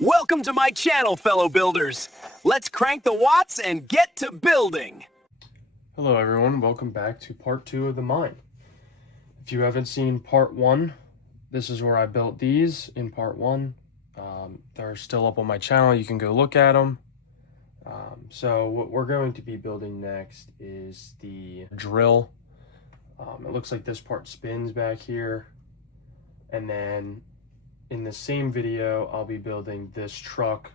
Welcome to my channel, fellow builders. Let's crank the watts and get to building. Hello everyone, welcome back to part 2 of the mine. If you haven't seen part 1, this is where I built these in part 1. They're still up on my channel, you can go look at them. So what we're going to be building next is the drill. It looks like this part spins back here. And then in the same video, I'll be building this truck.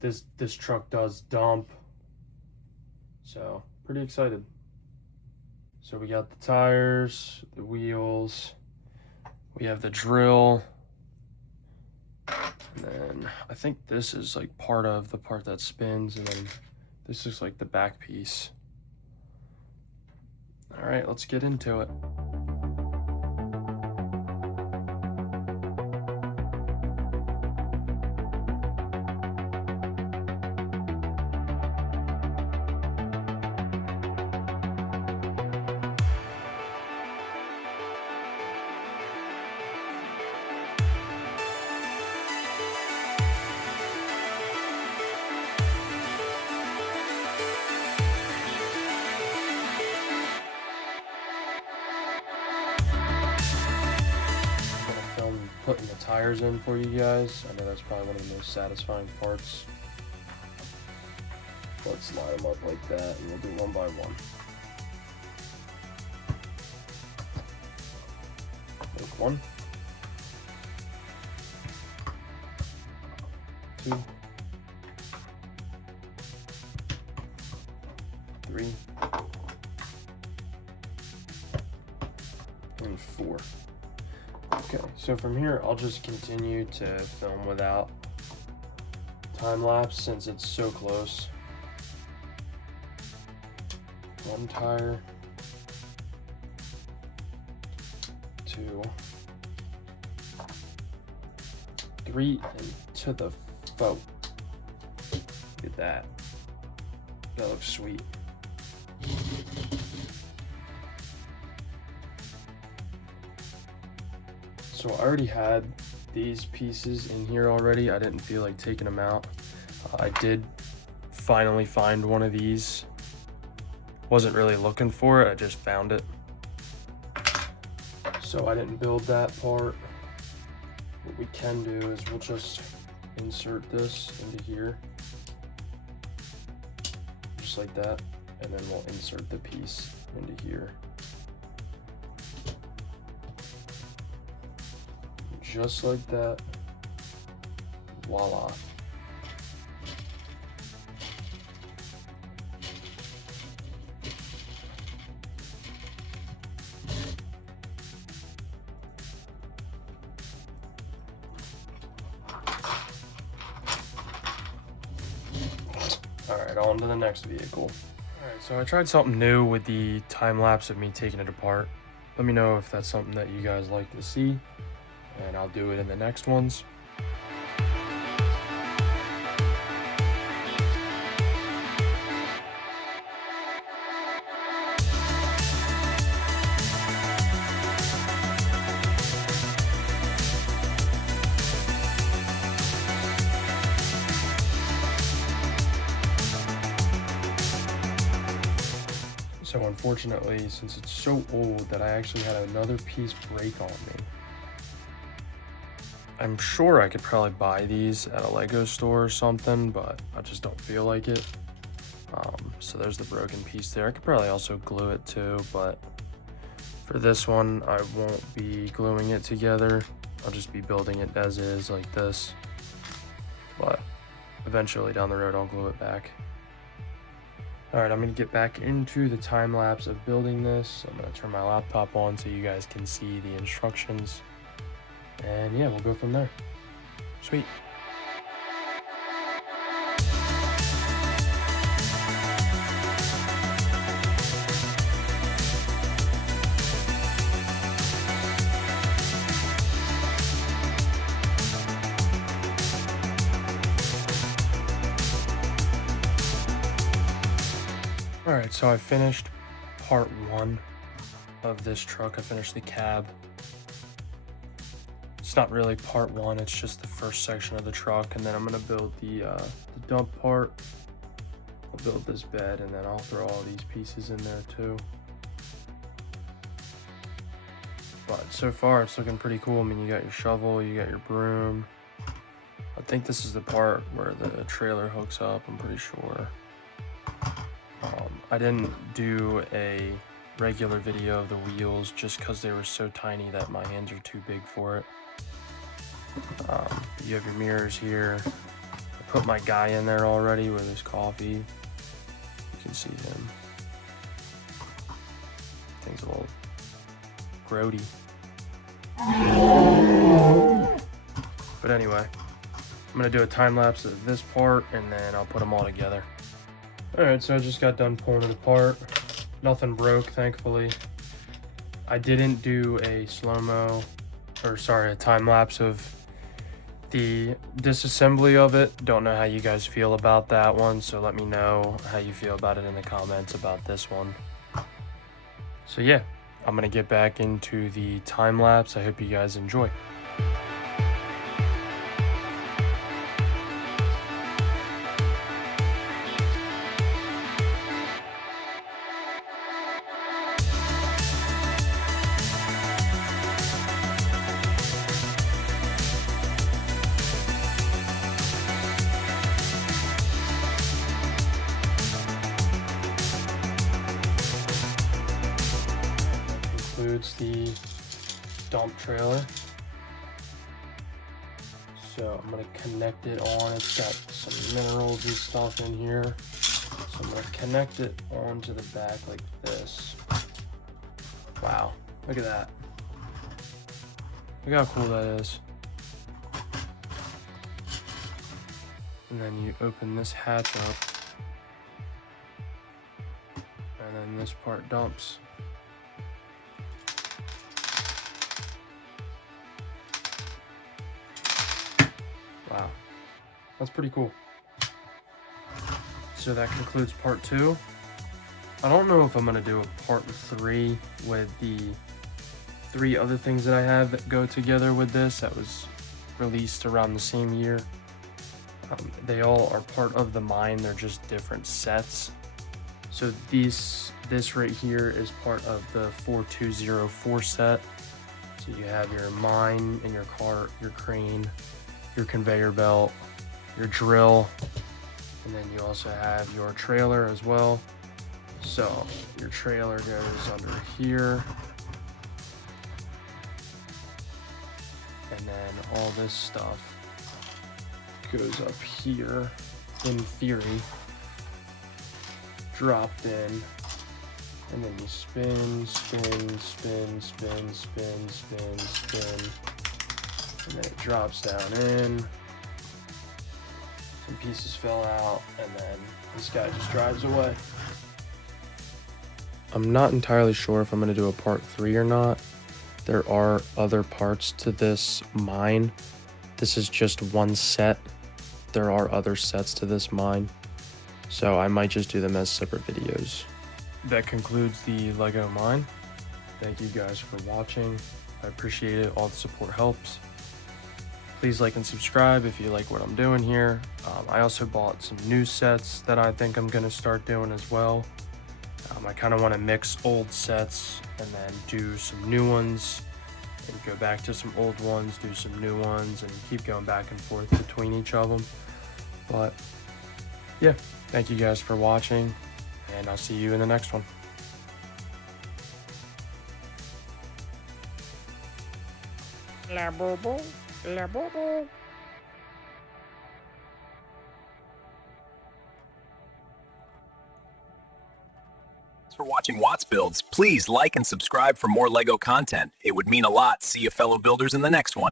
This truck does dump. So pretty excited. So we got the tires, the wheels, we have the drill, and then I think this is like part of the part that spins, and then this is like the back piece. All right, let's get into it. Putting the tires in for you guys. I know that's probably one of the most satisfying parts. Let's line them up like that, and we'll do one by one. Make 1, 2, 3, and 4. Okay, so from here, I'll just continue to film without time lapse since it's so close. 1 tire, 2, 3, and to the foe. Look at that. That looks sweet. So I already had these pieces in here already. I didn't feel like taking them out. I did finally find one of these. Wasn't really looking for it, I just found it. So I didn't build that part. What we can do is we'll just insert this into here. Just like that. And then we'll insert the piece into here. Just like that. Voila. Alright, on to the next vehicle. Alright, so I tried something new with the time lapse of me taking it apart. Let me know if that's something that you guys like to see, and I'll do it in the next ones. So unfortunately, since it's so old that I actually had another piece break on me. I'm sure I could probably buy these at a Lego store or something, but I just don't feel like it. So there's the broken piece there. I could probably also glue it too, but for this one, I won't be gluing it together. I'll just be building it as is like this. But eventually down the road, I'll glue it back. All right, I'm gonna get back into the time lapse of building this. I'm gonna turn my laptop on so you guys can see the instructions. And yeah, we'll go from there. Sweet. All right, so I finished part 1 of this truck. I finished the cab. it's not really part one, it's just the first section of the truck, and then I'm gonna build the dump part. I'll build this bed, and then I'll throw all these pieces in there too. But so far it's looking pretty cool. I mean, you got your shovel, you got your broom. I think this is the part where the trailer hooks up, I'm pretty sure. I didn't do a regular video of the wheels just because they were so tiny that my hands are too big for it. You have your mirrors here. I put my guy in there already with his coffee. You can see him. Thing's a little grody. But anyway, I'm gonna do a time lapse of this part and then I'll put them all together. Alright, so I just got done pulling it apart. Nothing broke, thankfully. I didn't do a slow-mo, or sorry, a time lapse of the disassembly of it. Don't know how you guys feel about that one, so let me know how you feel about it in the comments about this one. So yeah, I'm gonna get back into the time lapse. I hope you guys enjoy. Includes the dump trailer. So I'm gonna connect it on. It's got some minerals and stuff in here. So I'm gonna connect it onto the back like this. Wow, look at that. Look how cool that is. And then you open this hatch up. And then this part dumps. Wow, that's pretty cool. So that concludes part 2. I don't know if I'm gonna do a part 3 with the 3 other things that I have that go together with this that was released around the same year. They all are part of the mine, they're just different sets. So this right here is part of the 4204 set. So you have your mine and your cart, your crane, your conveyor belt, your drill, and then you also have your trailer as well. So your trailer goes under here, and then all this stuff goes up here, in theory, dropped in, and then you spin, spin, spin, spin, spin, spin, spin, and then it drops down in. Some pieces fell out, and then this guy just drives away. I'm not entirely sure if I'm going to do a part 3 or not. There are other parts to this mine. This is just one set. There are other sets to this mine, so I might just do them as separate videos. That concludes the Lego mine. Thank you guys for watching. I appreciate it. All the support helps. Please like and subscribe if you like what I'm doing here. I also bought some new sets that I think I'm going to start doing as well. I kind of want to mix old sets and then do some new ones and go back to some old ones, do some new ones, and keep going back and forth between each of them. But yeah, thank you guys for watching, and I'll see you in the next one. La bobo, la bobo. Thanks for watching Watts Builds. Please like and subscribe for more LEGO content. It would mean a lot. See you fellow builders in the next one.